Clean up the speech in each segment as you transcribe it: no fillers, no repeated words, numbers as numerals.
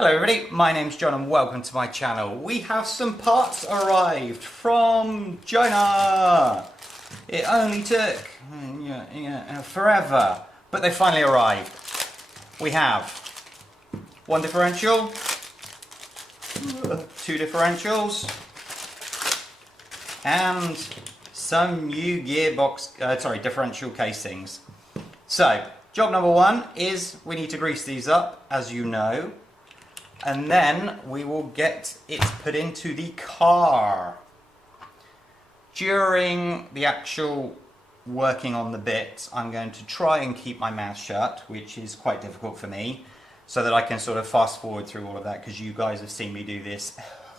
Hello everybody, my name's John and welcome to my channel. We have some parts arrived from China. It only took forever, but they finally arrived. We have one differential, two differentials, and some new differential casings. So, job number one is we need to grease these up, as you know. And then we will get it put into the car. During the actual working on the bit, I'm going to try and keep my mouth shut, which is quite difficult for me, so that I can sort of fast forward through all of that, because you guys have seen me do this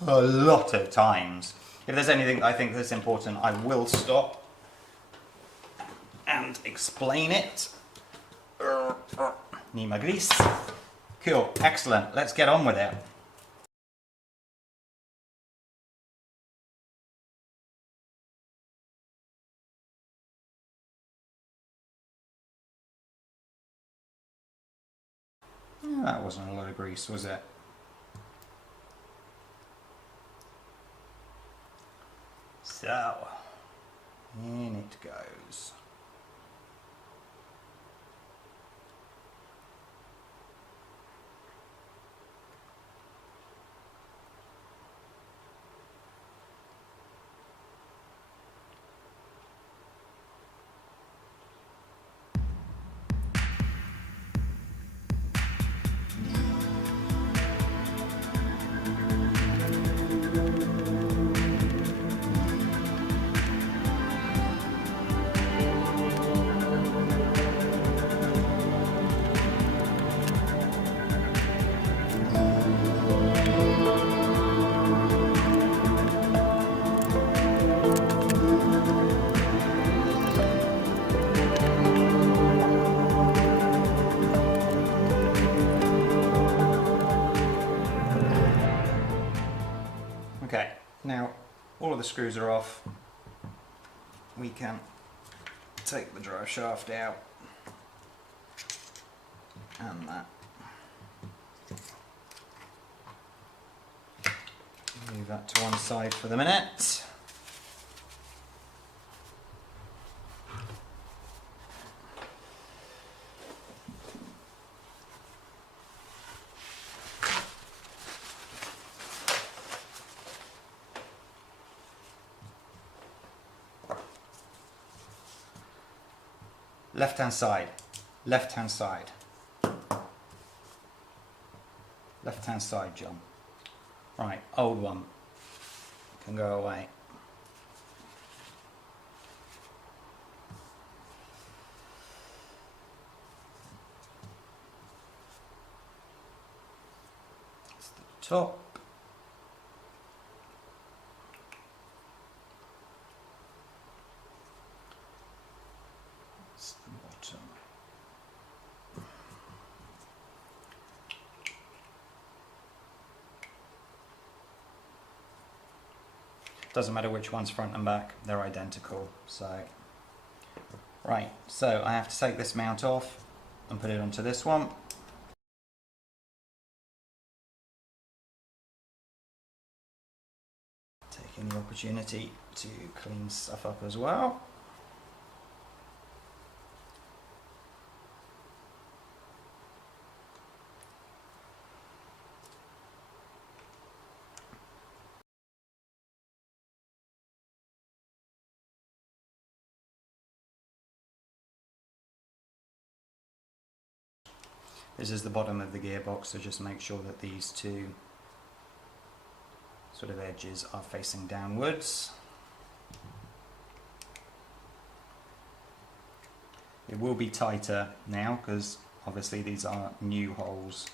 a lot of times. If there's anything I think that's important, I will stop and explain it. Need my grease. Cool, excellent. Let's get on with it. That wasn't a lot of grease, was it? So, in it goes. Okay, now all of the screws are off. We can take the drive shaft out and that. Move that to one side for the minute. Left hand side, left hand side, left hand side, John. Right, old one can go away. That's the top. That's the bottom. Doesn't matter which one's front and back, they're identical. So, right, so I have to take this mount off and put it onto this one. Taking the opportunity to clean stuff up as well. This is the bottom of the gearbox, so just make sure that these two sort of edges are facing downwards. It will be tighter now because obviously these are new holes,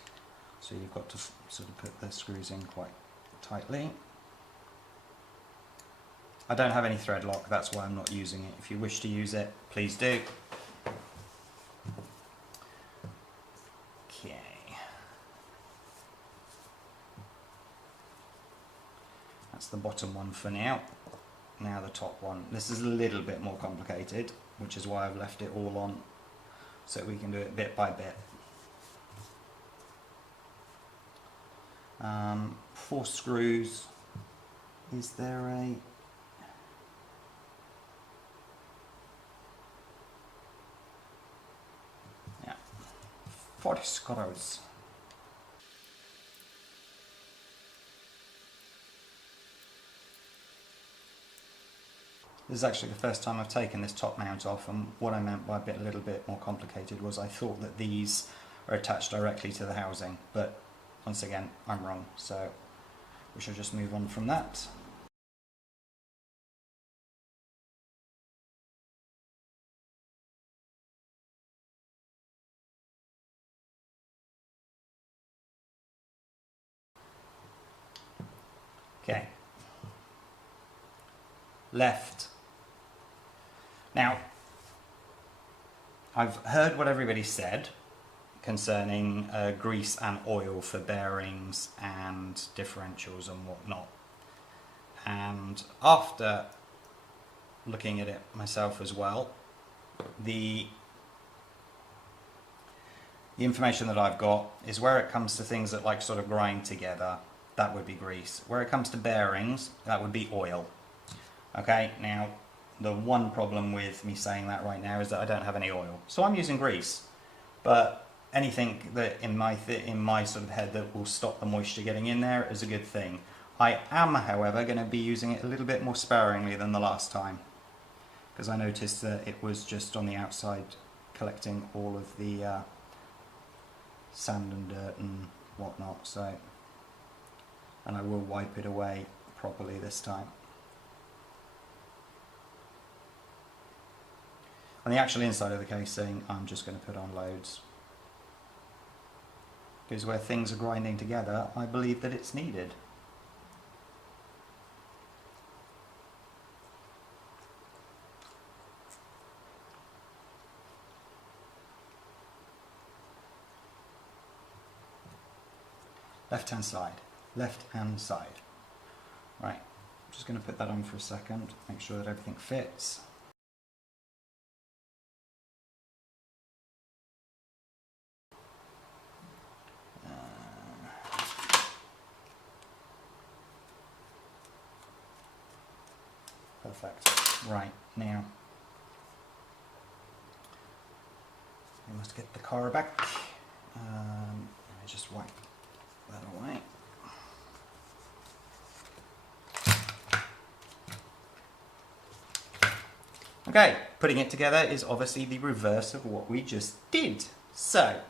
so you've got to sort of put the screws in quite tightly. I don't have any thread lock, that's why I'm not using it. If you wish to use it, please do. Okay. That's the bottom one for now. Now the top one. This is a little bit more complicated, which is why I've left it all on, so we can do it bit by bit. 4 screws. Is there a... yeah, 4 screws. This is actually the first time I've taken this top mount off, and what I meant by a little bit more complicated was I thought that these are attached directly to the housing, but once again I'm wrong, so we shall just move on from that. Okay, left. Now, I've heard what everybody said concerning grease and oil for bearings and differentials and whatnot. And after looking at it myself as well, the information that I've got is where it comes to things that like sort of grind together, that would be grease. Where it comes to bearings, that would be oil. Okay, now the one problem with me saying that right now is that I don't have any oil, so I'm using grease. But anything that in my sort of head that will stop the moisture getting in there is a good thing. I am, however, going to be using it a little bit more sparingly than the last time, because I noticed that it was just on the outside collecting all of the sand and dirt and whatnot. So, and I will wipe it away properly this time. On the actual inside of the casing, I'm just going to put on loads, because where things are grinding together, I believe that it's needed. Left hand side, left hand side. Right, I'm just going to put that on for a second, make sure that everything fits. Perfect. Right, now we must get the car back. Let me just wipe that away. Okay, putting it together is obviously the reverse of what we just did. So,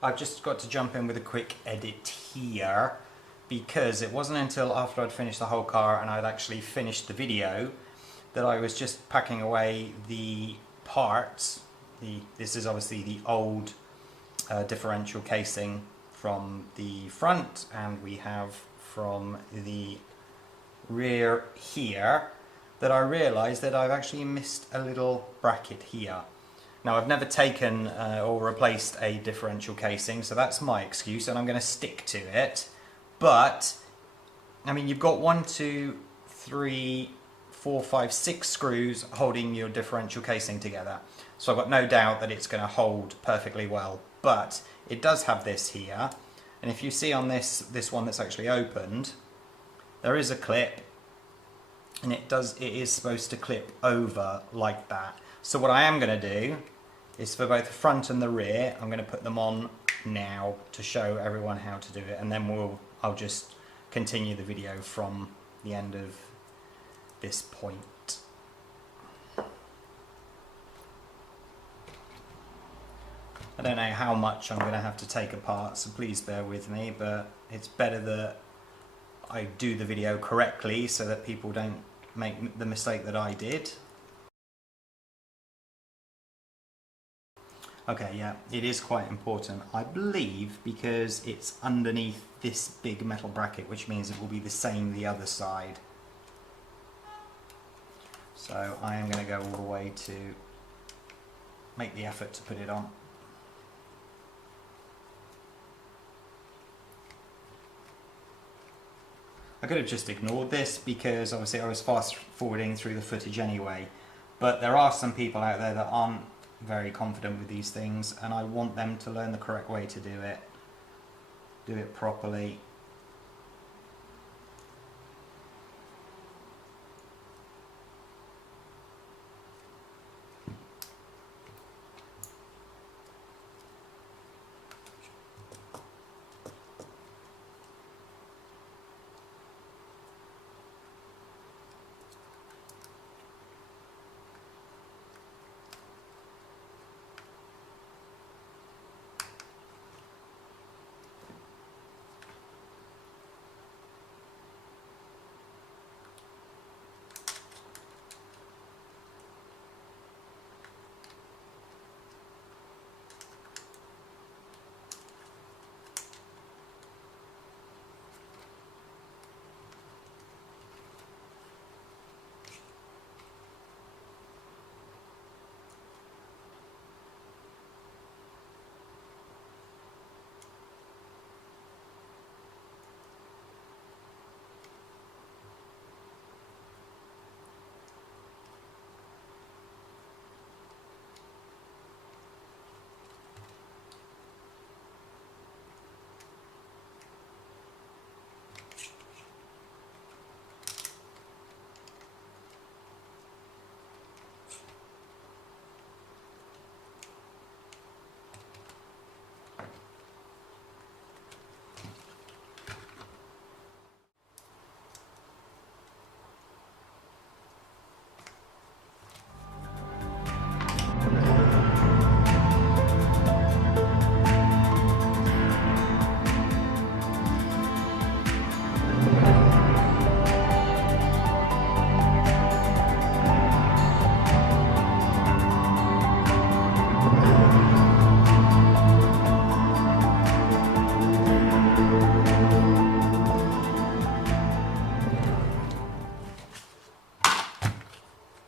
I've just got to jump in with a quick edit here, because it wasn't until after I'd finished the whole car and I'd actually finished the video that I was just packing away the parts. This is obviously the old differential casing from the front, and we have from the rear here, that I realised that I've actually missed a little bracket here. Now, I've never taken or replaced a differential casing, so that's my excuse, and I'm going to stick to it. But, I mean, you've got 1, 2, 3, 4, 5, 6 screws holding your differential casing together. So I've got no doubt that it's going to hold perfectly well. But it does have this here, and if you see on this one that's actually opened, there is a clip, and it is supposed to clip over like that. So what I am going to do is, for both the front and the rear, I'm going to put them on now to show everyone how to do it, and then I'll just continue the video from the end of this point. I don't know how much I'm going to have to take apart, so please bear with me, but it's better that I do the video correctly so that people don't make the mistake that I did. Okay, yeah, it is quite important, I believe, because it's underneath this big metal bracket, which means it will be the same the other side. So I am going to go all the way to make the effort to put it on. I could have just ignored this because obviously I was fast forwarding through the footage anyway, but there are some people out there that aren't very confident with these things, and I want them to learn the correct way to do it properly.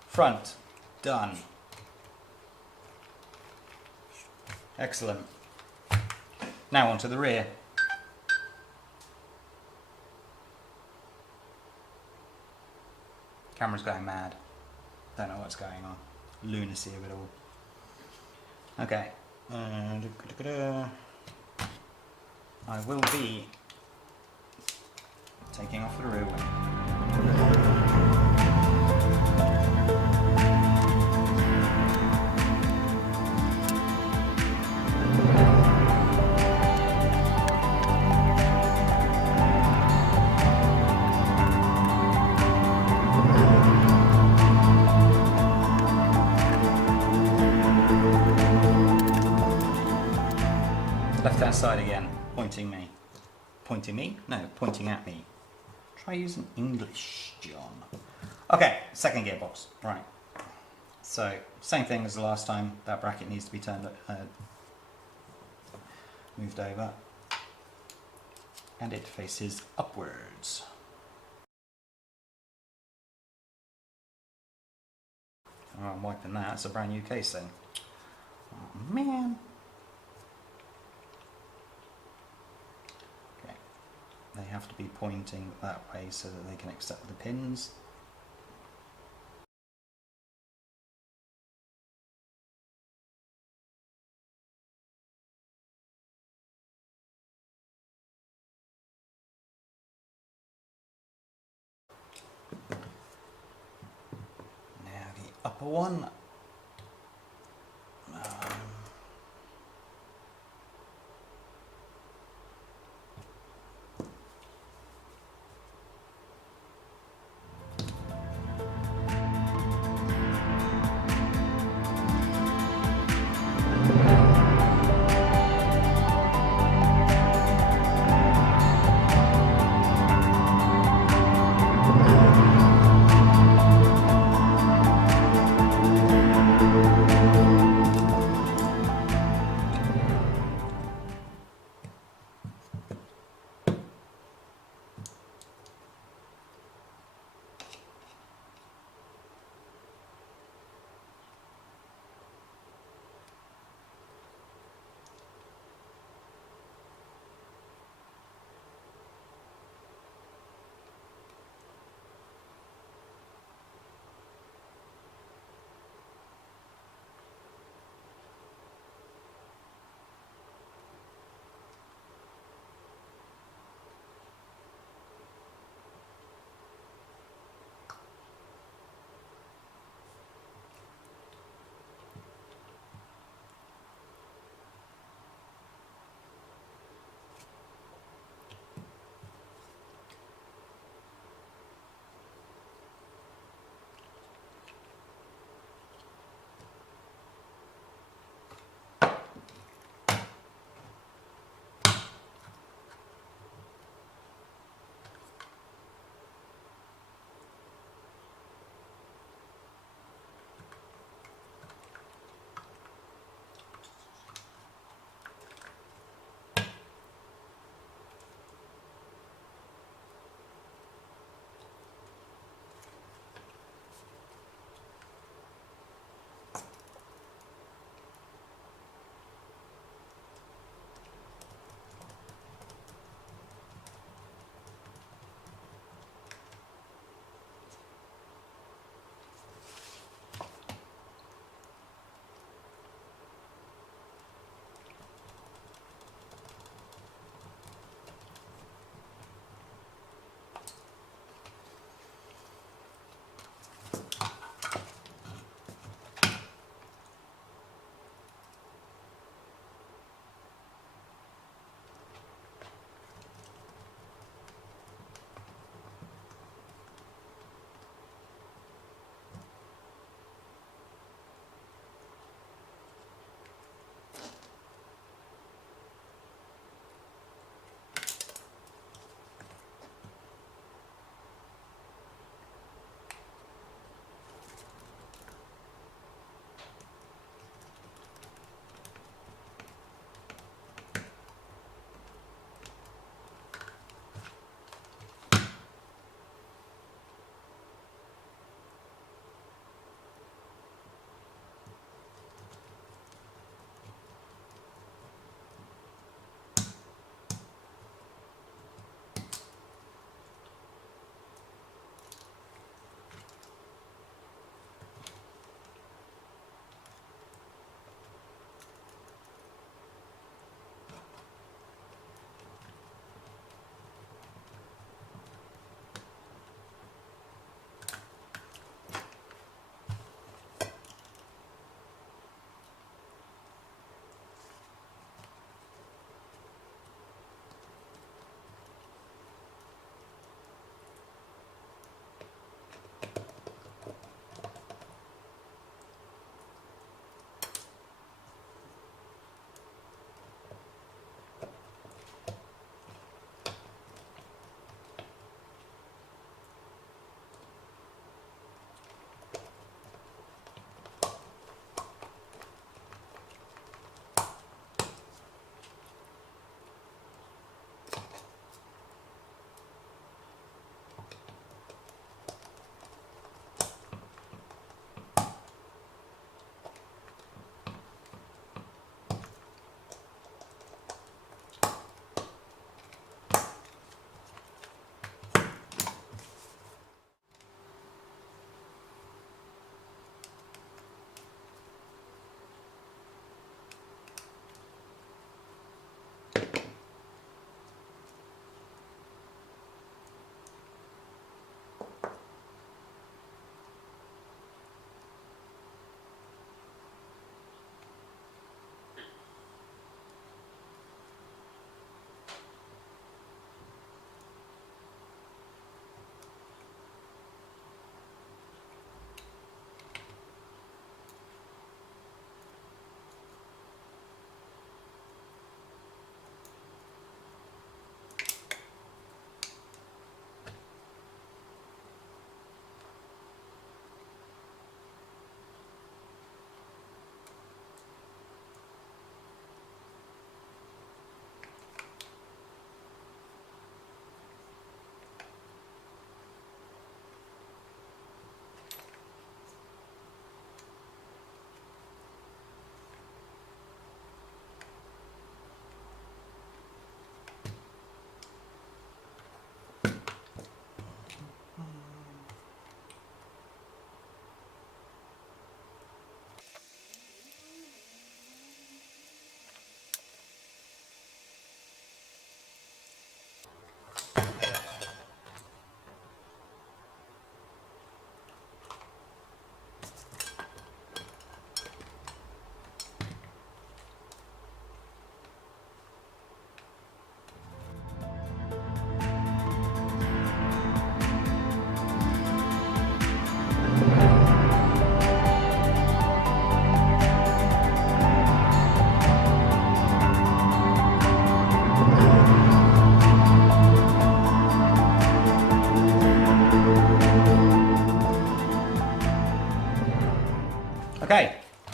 Front, done. Excellent. Now onto the rear. Camera's going mad. Don't know what's going on. Lunacy of it all. Okay. I will be taking off the rear wing. Left-hand side again, pointing me. Pointing me? No, pointing at me. Try using English, John. Okay, second gearbox. Right. So, same thing as the last time. That bracket needs to be turned, moved over. And it faces upwards. Oh, I'm wiping that. It's a brand new casing. Oh, man. They have to be pointing that way so that they can accept the pins. Now the upper one.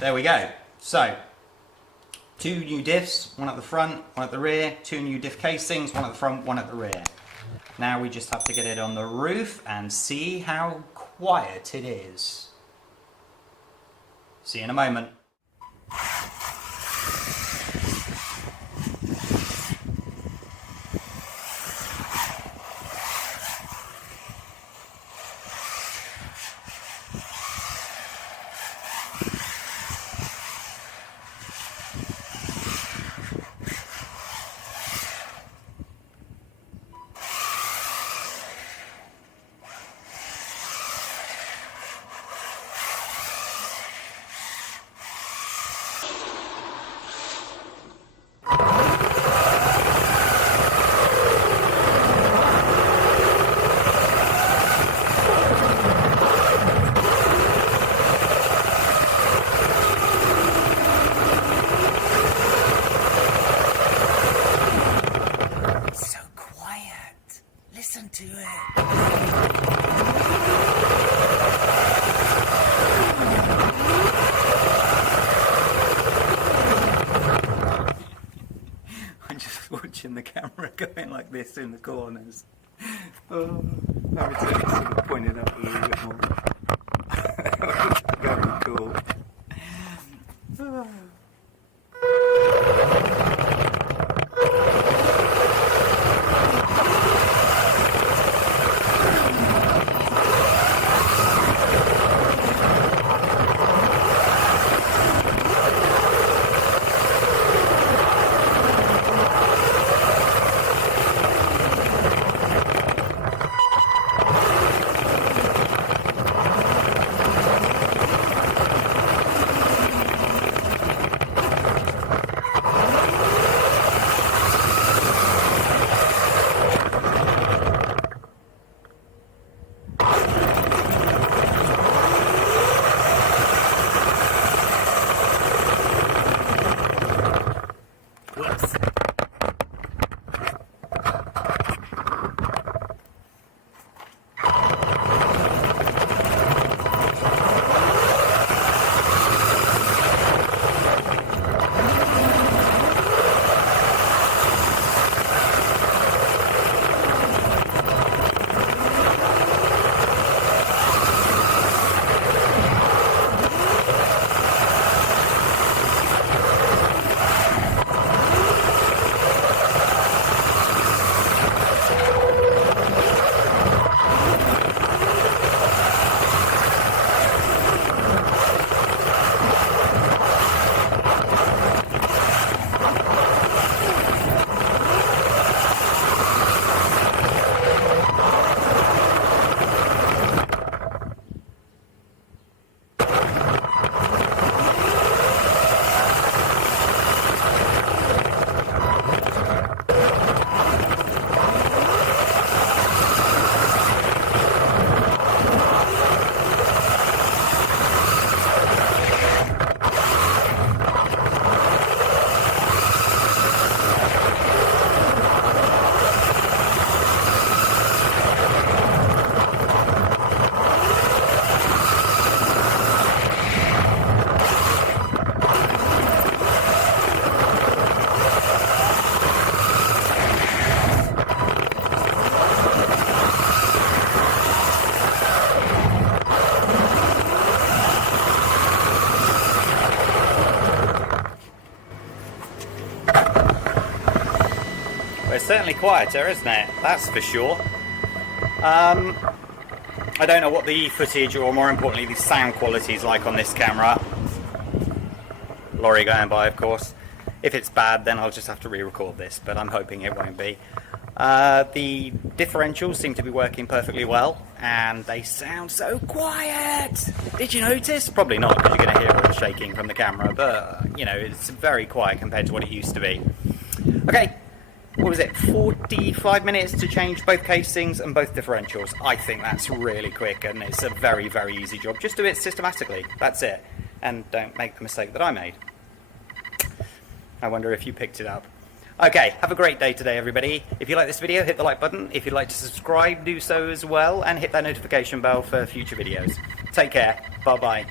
there we go. So, 2 new diffs, one at the front, one at the rear, 2 new diff casings, one at the front, one at the rear. Now we just have to get it on the roof and see how quiet it is. See you in a moment. Listen to it. I'm just watching the camera going like this in the corners. Oh, I would say it's sort of pointed out a little bit more. Very cool. It's certainly quieter, isn't it? That's for sure. I don't know what the footage, or more importantly the sound quality is like on this camera. Lorry going by, of course. If it's bad, then I'll just have to re-record this, but I'm hoping it won't be. The differentials seem to be working perfectly well, and they sound so quiet! Did you notice? Probably not, because you're going to hear it shaking from the camera, but, you know, it's very quiet compared to what it used to be. Okay, what was it, 45 minutes to change both casings and both differentials? I think that's really quick, and it's a very, very easy job. Just do it systematically, that's it. And don't make the mistake that I made. I wonder if you picked it up. Okay, have a great day today, everybody. If you like this video, hit the like button. If you'd like to subscribe, do so as well, and hit that notification bell for future videos. Take care. Bye-bye.